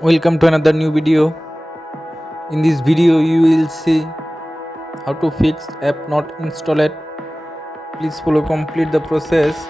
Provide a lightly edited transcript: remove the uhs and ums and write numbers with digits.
Welcome to another new video. In this video you will see how to fix app not installed. Please follow complete the process.